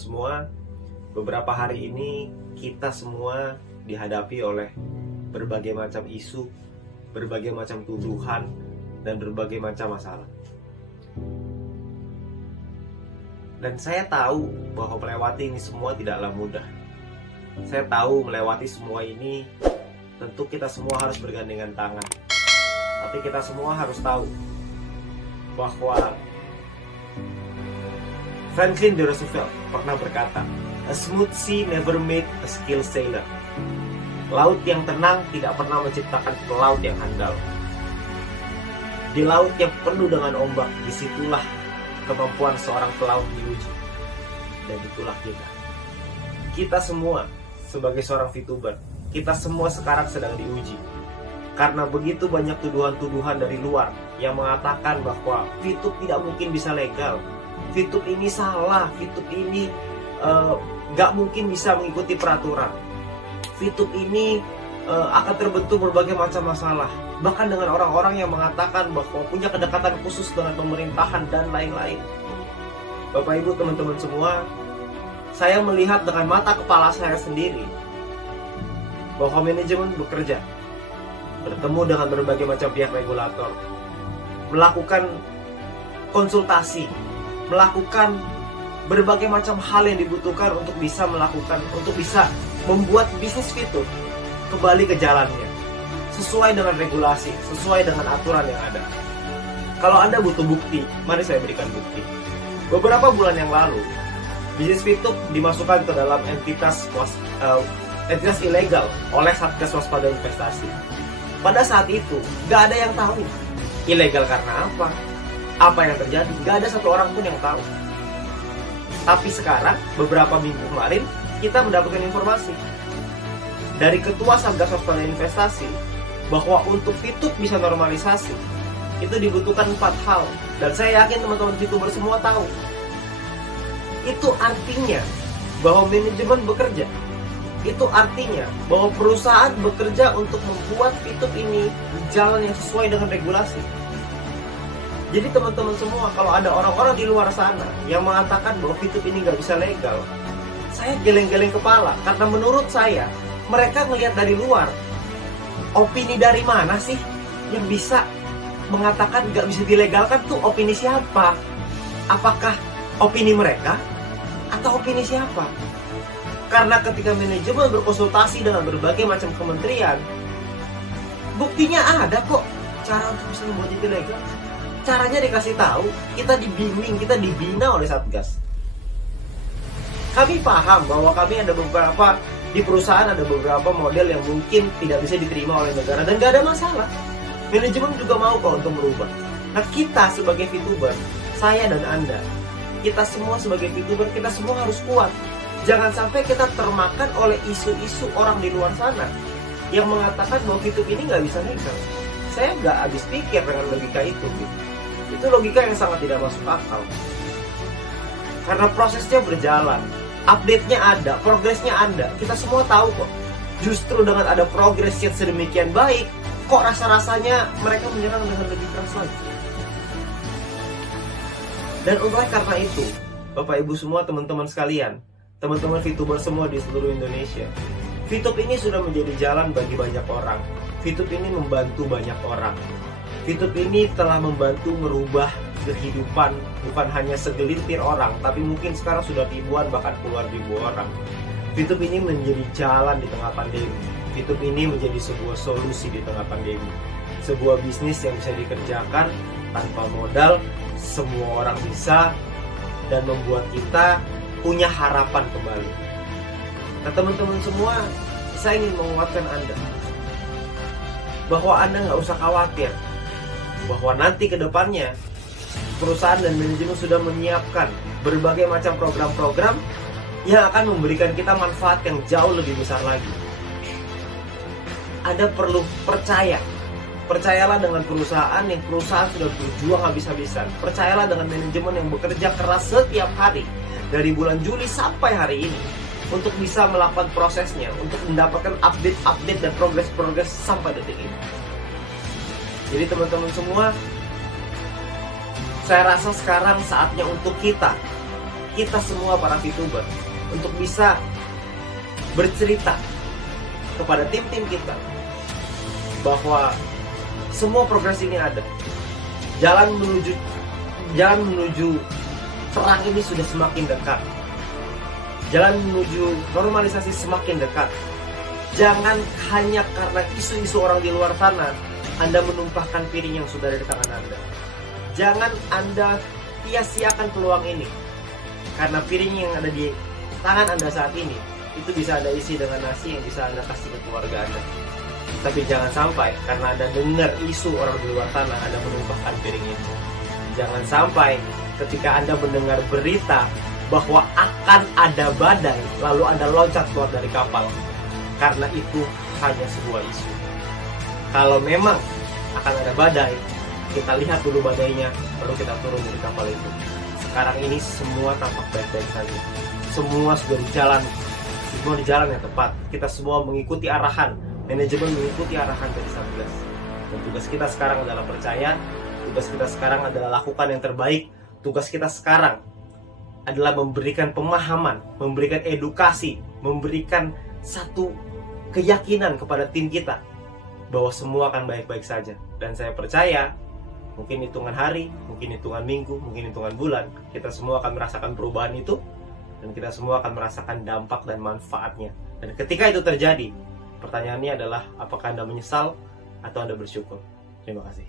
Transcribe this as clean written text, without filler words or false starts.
semua, beberapa hari ini kita semua dihadapi oleh berbagai macam isu, berbagai macam tuduhan, dan berbagai macam masalah. Dan saya tahu bahwa melewati ini semua tidaklah mudah. Saya tahu melewati semua ini tentu kita semua harus bergandengan tangan. Tapi kita semua harus tahu bahwa Franklin D. Roosevelt pernah berkata, "A smooth sea never made a skilled sailor." Laut yang tenang tidak pernah menciptakan pelaut yang handal. Di laut yang penuh dengan ombak, disitulah kemampuan seorang pelaut diuji. Dan itulah kita. Kita semua sebagai seorang VTuber, kita semua sekarang sedang diuji. Karena begitu banyak tuduhan-tuduhan dari luar yang mengatakan bahwa VTube tidak mungkin bisa legal, VTube ini salah, VTube ini gak mungkin bisa mengikuti peraturan, VTube ini akan terbentuk berbagai macam masalah. Bahkan dengan orang-orang yang mengatakan bahwa punya kedekatan khusus dengan pemerintahan dan lain-lain. Bapak Ibu, teman-teman semua, saya melihat dengan mata kepala saya sendiri bahwa manajemen bekerja, bertemu dengan berbagai macam pihak regulator, melakukan konsultasi, melakukan berbagai macam hal yang dibutuhkan untuk bisa membuat bisnis VTube kembali ke jalannya, sesuai dengan regulasi, sesuai dengan aturan yang ada. Kalau Anda butuh bukti, mari saya berikan bukti. Beberapa bulan yang lalu, bisnis VTube dimasukkan ke dalam entitas ilegal oleh Satgas Waspada Investasi. Pada saat itu, gak ada yang tahu ilegal karena apa. Apa yang terjadi, gak ada satu orang pun yang tahu. Tapi sekarang, beberapa minggu kemarin, kita mendapatkan informasi dari Ketua Satgas Waspada Investasi bahwa untuk VTube bisa normalisasi, itu dibutuhkan 4 hal. Dan saya yakin teman-teman VTuber semua tahu. Itu artinya bahwa manajemen bekerja. Itu artinya bahwa perusahaan bekerja untuk membuat VTube ini jalan yang sesuai dengan regulasi. Jadi teman-teman semua, kalau ada orang-orang di luar sana yang mengatakan bahwa VTube ini nggak bisa legal, saya geleng-geleng kepala. Karena menurut saya, mereka melihat dari luar. Opini dari mana sih yang bisa mengatakan nggak bisa dilegalkan? Tuh opini siapa? Apakah opini mereka atau opini siapa? Karena ketika manajemen berkonsultasi dengan berbagai macam kementerian, buktinya ada kok cara untuk bisa membuat itu legal. Caranya dikasih tahu, kita dibimbing, kita dibina oleh Satgas. Kami paham bahwa kami ada beberapa di perusahaan, ada beberapa model yang mungkin tidak bisa diterima oleh negara dan gak ada masalah. Manajemen juga mau kok untuk merubah. Nah, kita sebagai VTuber, saya dan Anda, kita semua sebagai VTuber, kita semua harus kuat. Jangan sampai kita termakan oleh isu-isu orang di luar sana yang mengatakan bahwa VTube ini nggak bisa legal. Saya nggak habis pikir dengan logika itu. Itu logika yang sangat tidak masuk akal. Karena prosesnya berjalan, update-nya ada, progresnya ada. Kita semua tahu kok. Justru dengan ada progres yang sedemikian baik, kok rasa-rasanya mereka menyerang dengan lebih keras lagi. Dan oleh karena itu, Bapak Ibu semua, teman-teman sekalian, teman-teman VTuber semua di seluruh Indonesia, VTube ini sudah menjadi jalan bagi banyak orang. VTube ini membantu banyak orang. VTube ini telah membantu merubah kehidupan bukan hanya segelintir orang, tapi mungkin sekarang sudah ribuan bahkan puluhan ribu orang. VTube ini menjadi jalan di tengah pandemi. VTube ini menjadi sebuah solusi di tengah pandemi. Sebuah bisnis yang bisa dikerjakan tanpa modal, semua orang bisa, dan membuat kita punya harapan kembali. Nah, teman-teman semua, saya ingin menguatkan Anda bahwa Anda nggak usah khawatir bahwa nanti ke depannya perusahaan dan manajemen sudah menyiapkan berbagai macam program-program yang akan memberikan kita manfaat yang jauh lebih besar lagi. Anda perlu percaya. Percayalah dengan perusahaan yang sudah berjuang habis-habisan. Percayalah dengan manajemen yang bekerja keras setiap hari dari bulan Juli sampai hari ini untuk bisa melakukan prosesnya, untuk mendapatkan update-update dan progres-progres sampai detik ini. Jadi teman-teman semua, saya rasa sekarang saatnya untuk kita kita semua para VTuber untuk bisa bercerita kepada tim-tim kita bahwa semua progres ini ada. Jalan menuju terang ini sudah semakin dekat. Jalan menuju normalisasi semakin dekat. Jangan hanya karena isu-isu orang di luar sana Anda menumpahkan piring yang sudah ada di tangan Anda. Jangan Anda sia-siakan peluang ini, karena piring yang ada di tangan Anda saat ini itu bisa Anda isi dengan nasi yang bisa Anda kasih ke keluarga Anda. Tapi jangan sampai karena Anda dengar isu orang di luar sana Anda menumpahkan piring itu. Jangan sampai ketika Anda mendengar berita bahwa akan ada badai lalu Anda loncat keluar dari kapal, karena itu hanya sebuah isu. Kalau memang akan ada badai, kita lihat dulu badainya, baru kita turun dari kapal itu. Sekarang ini semua tampak baik-baik saja. Semua sudah di jalan yang tepat. Kita semua mengikuti arahan, manajemen mengikuti arahan dari Satgas. Dan tugas kita sekarang adalah percaya, tugas kita sekarang adalah lakukan yang terbaik, tugas kita sekarang adalah memberikan pemahaman, memberikan edukasi, memberikan satu keyakinan kepada tim kita bahwa semua akan baik-baik saja. Dan saya percaya mungkin hitungan hari, mungkin hitungan minggu, mungkin hitungan bulan, kita semua akan merasakan perubahan itu, dan kita semua akan merasakan dampak dan manfaatnya. Dan ketika itu terjadi, pertanyaannya adalah apakah Anda menyesal atau Anda bersyukur? Terima kasih.